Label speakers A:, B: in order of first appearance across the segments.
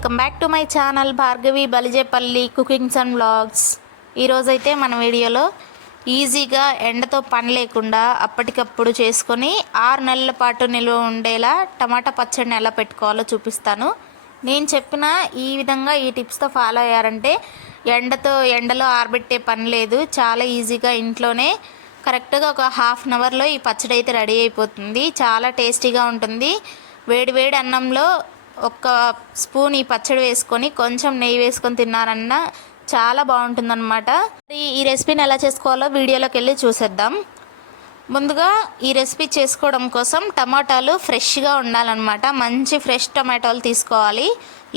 A: welcome back to my channel Bhargavi Balijepalli cookings and blogs ఈరోజైతే మన వీడియోలో ఈజీగా ఎండతో పని లేకుండా అప్పటికప్పుడు చేసుకొని ఆరు నెలల పాటు నిల్వ ఉండేలా టమాటా పచ్చడిని ఎలా పెట్టుకోవాలో చూపిస్తాను నేను చెప్పిన ఈ విధంగా ఈ టిప్స్తో ఫాలో అయ్యారంటే ఎండతో ఎండలో ఆరబెట్టే పని లేదు చాలా ఈజీగా ఇంట్లోనే కరెక్ట్గా ఒక హాఫ్ అన్ అవర్లో ఈ పచ్చడి అయితే రెడీ అయిపోతుంది చాలా టేస్టీగా ఉంటుంది వేడివేడి అన్నంలో ఒక స్పూన్ ఈ పచ్చడి వేసుకొని కొంచెం నెయ్యి వేసుకొని తిన్నారన్నా చాలా బాగుంటుంది అనమాట ఈ రెసిపీని ఎలా చేసుకోవాలో వీడియోలోకి వెళ్ళి చూసేద్దాం ముందుగా ఈ రెసిపీ చేసుకోవడం కోసం టమాటాలు ఫ్రెష్గా ఉండాలన్నమాట మంచి ఫ్రెష్ టమాటాలు తీసుకోవాలి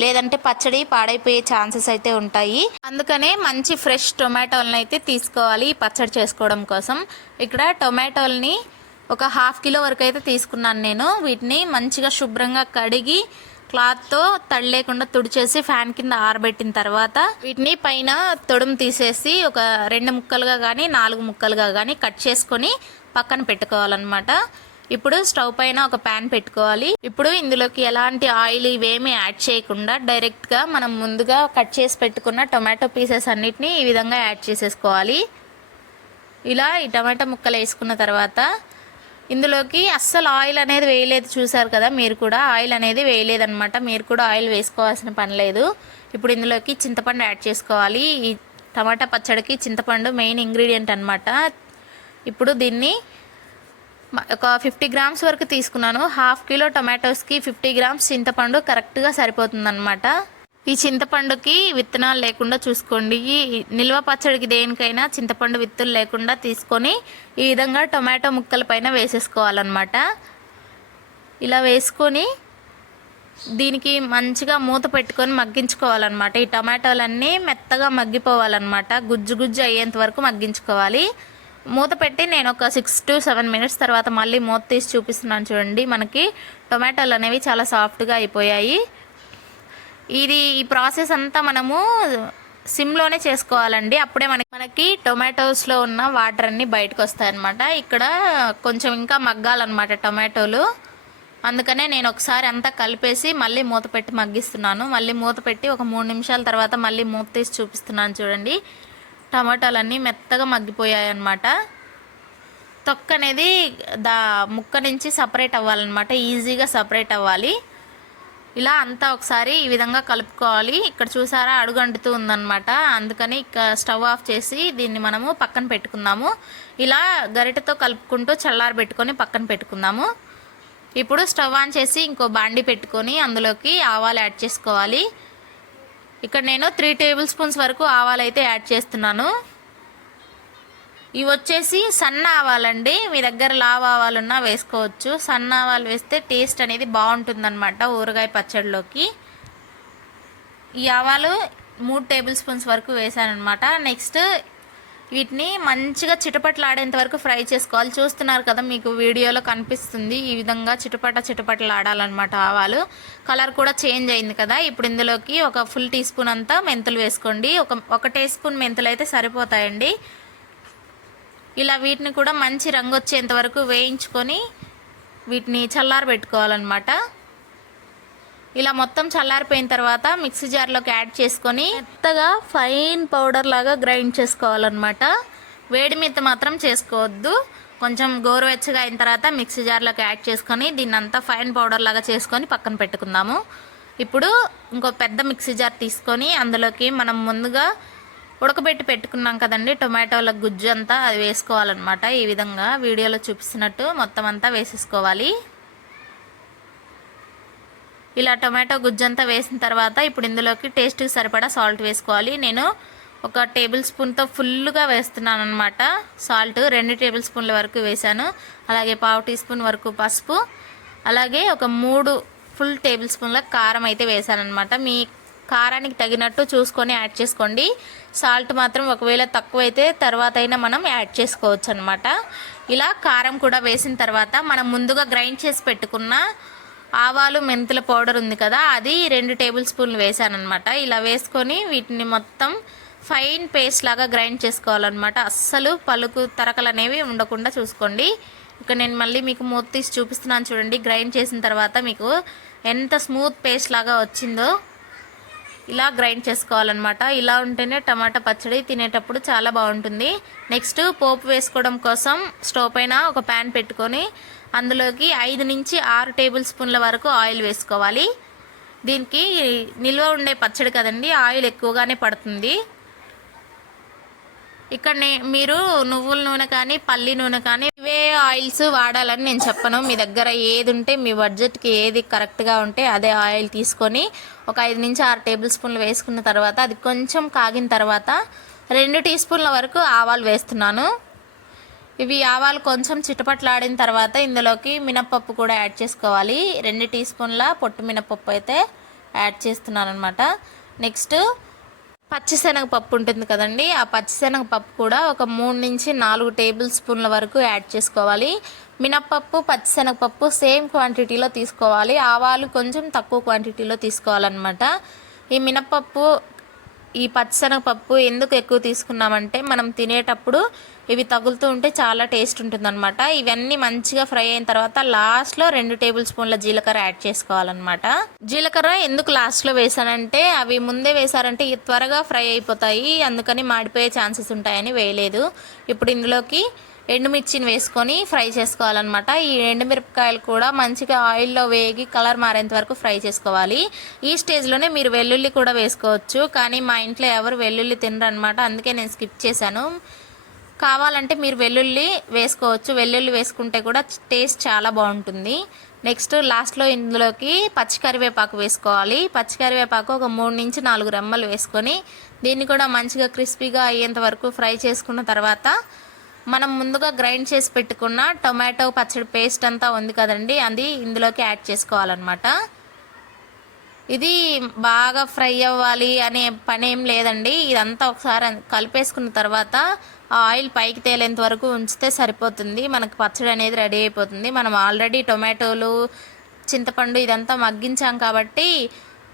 A: లేదంటే పచ్చడి పాడైపోయే ఛాన్సెస్ అయితే ఉంటాయి అందుకనే మంచి ఫ్రెష్ టొమాటోలను అయితే తీసుకోవాలి ఈ పచ్చడి చేసుకోవడం కోసం ఇక్కడ టొమాటోల్ని ఒక హాఫ్ కిలో వరకు అయితే తీసుకున్నాను నేను వీటిని మంచిగా శుభ్రంగా కడిగి క్లాత్తో తడి లేకుండా తుడిచేసి ఫ్యాన్ కింద ఆరబెట్టిన తర్వాత వీటిని పైన తొడుము తీసేసి ఒక రెండు ముక్కలుగా కానీ నాలుగు ముక్కలుగా కానీ కట్ చేసుకొని పక్కన పెట్టుకోవాలన్నమాట ఇప్పుడు స్టవ్ పైన ఒక ప్యాన్ పెట్టుకోవాలి ఇప్పుడు ఇందులోకి ఎలాంటి ఆయిల్ ఇవేమీ యాడ్ చేయకుండా డైరెక్ట్గా మనం ముందుగా కట్ చేసి పెట్టుకున్న టొమాటో పీసెస్ అన్నిటినీ ఈ విధంగా యాడ్ చేసేసుకోవాలి ఇలా ఈ టమాటా ముక్కలు వేసుకున్న తర్వాత ఇందులోకి అస్సలు ఆయిల్ అనేది వేయలేదు చూసారు కదా మీరు కూడా ఆయిల్ అనేది వేయలేదనమాట మీరు కూడా ఆయిల్ వేసుకోవాల్సిన పని లేదు ఇప్పుడు ఇందులోకి చింతపండు యాడ్ చేసుకోవాలి ఈ టమాటా పచ్చడికి చింతపండు మెయిన్ ఇంగ్రీడియంట్ అనమాట ఇప్పుడు దీన్ని ఒక ఫిఫ్టీ గ్రామ్స్ వరకు తీసుకున్నాను హాఫ్ కిలో టొమాటోస్కి ఫిఫ్టీ గ్రామ్స్ చింతపండు కరెక్ట్గా అనమాట ఈ చింతపండుకి విత్తనాలు లేకుండా చూసుకోండి ఈ నిల్వ పచ్చడికి దేనికైనా చింతపండు విత్తులు లేకుండా తీసుకొని ఈ విధంగా టొమాటో ముక్కల పైన వేసేసుకోవాలన్నమాట ఇలా వేసుకొని దీనికి మంచిగా మూత పెట్టుకొని మగ్గించుకోవాలన్నమాట ఈ టమాటోలన్నీ మెత్తగా మగ్గిపోవాలన్నమాట గుజ్జు గుజ్జు అయ్యేంత వరకు మగ్గించుకోవాలి మూత పెట్టి నేను ఒక సిక్స్ టు సెవెన్ మినిట్స్ తర్వాత మళ్ళీ మూత తీసి చూపిస్తున్నాను చూడండి మనకి టొమాటోలు అనేవి చాలా సాఫ్ట్గా అయిపోయాయి ఇది ఈ ప్రాసెస్ అంతా మనము సిమ్లోనే చేసుకోవాలండి అప్పుడే మనకి మనకి టొమాటోస్లో ఉన్న వాటర్ అన్నీ బయటకు వస్తాయన్నమాట ఇక్కడ కొంచెం ఇంకా మగ్గాలన్నమాట టొమాటోలు అందుకనే నేను ఒకసారి అంతా కలిపేసి మళ్ళీ మూత పెట్టి మగ్గిస్తున్నాను మళ్ళీ మూత పెట్టి ఒక మూడు నిమిషాల తర్వాత మళ్ళీ మూత తీసి చూపిస్తున్నాను చూడండి టమాటాలన్నీ మెత్తగా మగ్గిపోయాయి అన్నమాట తొక్క అనేది దా ముక్క నుంచి సపరేట్ అవ్వాలన్నమాట ఈజీగా సపరేట్ అవ్వాలి ఇలా అంతా ఒకసారి ఈ విధంగా కలుపుకోవాలి ఇక్కడ చూసారా అడుగంటుతూ ఉందనమాట అందుకని స్టవ్ ఆఫ్ చేసి దీన్ని మనము పక్కన పెట్టుకుందాము ఇలా గరిటతో కలుపుకుంటూ చల్లారి పెట్టుకొని పక్కన పెట్టుకుందాము ఇప్పుడు స్టవ్ ఆన్ చేసి ఇంకో బాండి పెట్టుకొని అందులోకి ఆవాలు యాడ్ చేసుకోవాలి ఇక్కడ నేను త్రీ టేబుల్ స్పూన్స్ వరకు ఆవాలు అయితే యాడ్ చేస్తున్నాను ఇవి వచ్చేసి సన్న ఆవాలండి మీ దగ్గర ఆవాలు ఆవాలున్నా వేసుకోవచ్చు సన్న ఆవాలు వేస్తే టేస్ట్ అనేది బాగుంటుందన్నమాట ఊరగాయ పచ్చడిలోకి ఈ ఆవాలు మూడు టేబుల్ స్పూన్స్ వరకు వేసానమాట నెక్స్ట్ వీటిని మంచిగా చిటపట్లాడేంత వరకు ఫ్రై చేసుకోవాలి చూస్తున్నారు కదా మీకు వీడియోలో కనిపిస్తుంది ఈ విధంగా చిటపట చిటపటలాడాలన్నమాట ఆవాలు కలర్ కూడా చేంజ్ అయింది కదా ఇప్పుడు ఇందులోకి ఒక ఫుల్ టీ స్పూన్ అంతా మెంతులు వేసుకోండి ఒక ఒక టీ స్పూన్ మెంతులు అయితే సరిపోతాయండి ఇలా వీటిని కూడా మంచి రంగు వచ్చేంత వరకు వేయించుకొని వీటిని చల్లారి పెట్టుకోవాలన్నమాట ఇలా మొత్తం చల్లారిపోయిన తర్వాత మిక్సీ జార్లోకి యాడ్ చేసుకొని మెత్తగా ఫైన్ పౌడర్ లాగా గ్రైండ్ చేసుకోవాలన్నమాట వేడి మీద మాత్రం చేసుకోవద్దు కొంచెం గోరువెచ్చగా అయిన తర్వాత మిక్సీ జార్లోకి యాడ్ చేసుకొని దీన్ని అంతా ఫైన్ పౌడర్ లాగా చేసుకొని పక్కన పెట్టుకుందాము ఇప్పుడు ఇంకో పెద్ద మిక్సీ జార్ తీసుకొని అందులోకి మనం ముందుగా ఉడకబెట్టి పెట్టుకున్నాం కదండి టొమాటోల గుజ్జు అంతా అది వేసుకోవాలన్నమాట ఈ విధంగా వీడియోలో చూపిస్తున్నట్టు మొత్తం అంతా వేసేసుకోవాలి ఇలా టొమాటో గుజ్జు అంతా వేసిన తర్వాత ఇప్పుడు ఇందులోకి టేస్ట్కి సరిపడా సాల్ట్ వేసుకోవాలి నేను ఒక టేబుల్ స్పూన్తో ఫుల్గా వేస్తున్నాను అనమాట సాల్ట్ రెండు టేబుల్ స్పూన్ల వరకు వేశాను అలాగే పావు టీ స్పూన్ వరకు పసుపు అలాగే ఒక మూడు ఫుల్ టేబుల్ స్పూన్ల కారం అయితే వేశాను అనమాట మీ కారానికి తగినట్టు చూసుకొని యాడ్ చేసుకోండి సాల్ట్ మాత్రం ఒకవేళ తక్కువైతే తర్వాత అయినా మనం యాడ్ చేసుకోవచ్చు అనమాట ఇలా కారం కూడా వేసిన తర్వాత మనం ముందుగా గ్రైండ్ చేసి పెట్టుకున్న ఆవాలు మెంతుల పౌడర్ ఉంది కదా అది రెండు టేబుల్ స్పూన్లు వేసానమాట ఇలా వేసుకొని వీటిని మొత్తం ఫైన్ పేస్ట్ లాగా గ్రైండ్ చేసుకోవాలన్నమాట అస్సలు పలుకు తరకలు అనేవి ఉండకుండా చూసుకోండి ఇక నేను మళ్ళీ మీకు మూత్ తీసి చూపిస్తున్నాను చూడండి గ్రైండ్ చేసిన తర్వాత మీకు ఎంత స్మూత్ పేస్ట్ లాగా వచ్చిందో ఇలా గ్రైండ్ చేసుకోవాలన్నమాట ఇలా ఉంటేనే టమాటా పచ్చడి తినేటప్పుడు చాలా బాగుంటుంది నెక్స్ట్ పోపు వేసుకోవడం కోసం స్టవ్ పైన ఒక ప్యాన్ పెట్టుకొని అందులోకి ఐదు నుంచి ఆరు టేబుల్ స్పూన్ల వరకు ఆయిల్ వేసుకోవాలి దీనికి నిల్వ ఉండే పచ్చడి కదండి ఆయిల్ ఎక్కువగానే పడుతుంది ఇక్కడ మీరు నువ్వుల నూనె కానీ పల్లి నూనె కానీ ఏ ఆయిల్స్ వాడాలని నేను చెప్పను మీ దగ్గర ఏది ఉంటే మీ బడ్జెట్కి ఏది కరెక్ట్గా ఉంటే అదే ఆయిల్ తీసుకొని ఒక ఐదు నుంచి ఆరు టేబుల్ స్పూన్లు వేసుకున్న తర్వాత అది కొంచెం కాగిన తర్వాత రెండు టీ స్పూన్ల వరకు ఆవాలు వేస్తున్నాను ఇవి ఆవాలు కొంచెం చిటపట్లాడిన తర్వాత ఇందులోకి మినప్పప్పు కూడా యాడ్ చేసుకోవాలి రెండు టీ స్పూన్ల పొట్టు మినప్పప్పు అయితే యాడ్ చేస్తున్నాను అనమాట నెక్స్ట్ పప్పు ఉంటుంది కదండి ఆ పప్పు కూడా ఒక మూడు నుంచి నాలుగు టేబుల్ స్పూన్ల వరకు యాడ్ చేసుకోవాలి మినప్పప్పు పచ్చిశనగపప్పు సేమ్ క్వాంటిటీలో తీసుకోవాలి ఆవాలు కొంచెం తక్కువ క్వాంటిటీలో తీసుకోవాలన్నమాట ఈ మినప్పప్పు ఈ పచ్చిశనగపప్పు ఎందుకు ఎక్కువ తీసుకున్నామంటే మనం తినేటప్పుడు ఇవి తగులుతూ ఉంటే చాలా టేస్ట్ అనమాట ఇవన్నీ మంచిగా ఫ్రై అయిన తర్వాత లాస్ట్లో రెండు టేబుల్ స్పూన్ల జీలకర్ర యాడ్ చేసుకోవాలన్నమాట జీలకర్ర ఎందుకు లాస్ట్లో వేసానంటే అవి ముందే వేసారంటే త్వరగా ఫ్రై అయిపోతాయి అందుకని మాడిపోయే ఛాన్సెస్ ఉంటాయని వేయలేదు ఇప్పుడు ఇందులోకి ఎండుమిర్చిని వేసుకొని ఫ్రై చేసుకోవాలన్నమాట ఈ ఎండుమిరపకాయలు కూడా మంచిగా ఆయిల్లో వేగి కలర్ మారేంత వరకు ఫ్రై చేసుకోవాలి ఈ స్టేజ్లోనే మీరు వెల్లుల్లి కూడా వేసుకోవచ్చు కానీ మా ఇంట్లో ఎవరు వెల్లుల్లి తినరు అనమాట అందుకే నేను స్కిప్ చేశాను కావాలంటే మీరు వెల్లుల్లి వేసుకోవచ్చు వెల్లుల్లి వేసుకుంటే కూడా టేస్ట్ చాలా బాగుంటుంది నెక్స్ట్ లాస్ట్లో ఇందులోకి పచ్చికరివేపాకు వేసుకోవాలి పచ్చికరివేపాకు ఒక మూడు నుంచి నాలుగు రెమ్మలు వేసుకొని దీన్ని కూడా మంచిగా క్రిస్పీగా అయ్యేంత వరకు ఫ్రై చేసుకున్న తర్వాత మనం ముందుగా గ్రైండ్ చేసి పెట్టుకున్న టొమాటో పచ్చడి పేస్ట్ అంతా ఉంది కదండి అది ఇందులోకి యాడ్ చేసుకోవాలన్నమాట ఇది బాగా ఫ్రై అవ్వాలి అనే పని ఏం లేదండి ఇదంతా ఒకసారి కలిపేసుకున్న తర్వాత ఆయిల్ పైకి తేలేంత వరకు ఉంచితే సరిపోతుంది మనకు పచ్చడి అనేది రెడీ అయిపోతుంది మనం ఆల్రెడీ టొమాటోలు చింతపండు ఇదంతా మగ్గించాం కాబట్టి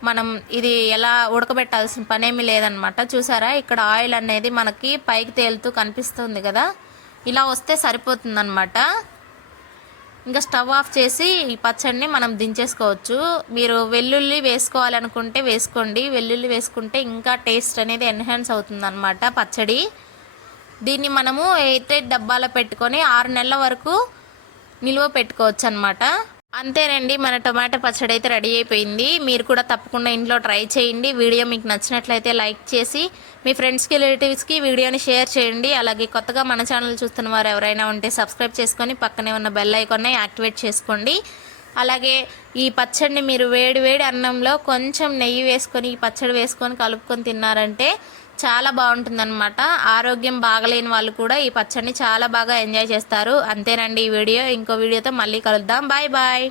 A: మనం ఇది ఎలా ఉడకబెట్టాల్సిన పనేమీ లేదనమాట చూసారా ఇక్కడ ఆయిల్ అనేది మనకి పైకి తేలుతూ కనిపిస్తుంది కదా ఇలా వస్తే సరిపోతుందన్నమాట ఇంకా స్టవ్ ఆఫ్ చేసి ఈ పచ్చడిని మనం దించేసుకోవచ్చు మీరు వెల్లుల్లి వేసుకోవాలనుకుంటే వేసుకోండి వెల్లుల్లి వేసుకుంటే ఇంకా టేస్ట్ అనేది ఎన్హాన్స్ అనమాట పచ్చడి దీన్ని మనము ఎయిట్ ఎయిట్ డబ్బాలో పెట్టుకొని ఆరు నెలల వరకు నిల్వ పెట్టుకోవచ్చు అనమాట అంతేనండి మన టొమాటో పచ్చడి అయితే రెడీ అయిపోయింది మీరు కూడా తప్పకుండా ఇంట్లో ట్రై చేయండి వీడియో మీకు నచ్చినట్లయితే లైక్ చేసి మీ ఫ్రెండ్స్కి రిలేటివ్స్కి వీడియోని షేర్ చేయండి అలాగే కొత్తగా మన ఛానల్ చూస్తున్న వారు ఎవరైనా ఉంటే సబ్స్క్రైబ్ చేసుకొని పక్కనే ఉన్న బెల్ ఐకాన్ని యాక్టివేట్ చేసుకోండి అలాగే ఈ పచ్చడిని మీరు వేడి వేడి అన్నంలో కొంచెం నెయ్యి వేసుకొని ఈ పచ్చడి వేసుకొని కలుపుకొని తిన్నారంటే చాలా అనమాట ఆరోగ్యం బాగలేని వాళ్ళు కూడా ఈ పచ్చడిని చాలా బాగా ఎంజాయ్ చేస్తారు అంతేనండి ఈ వీడియో ఇంకో వీడియోతో మళ్ళీ కలుద్దాం బాయ్ బాయ్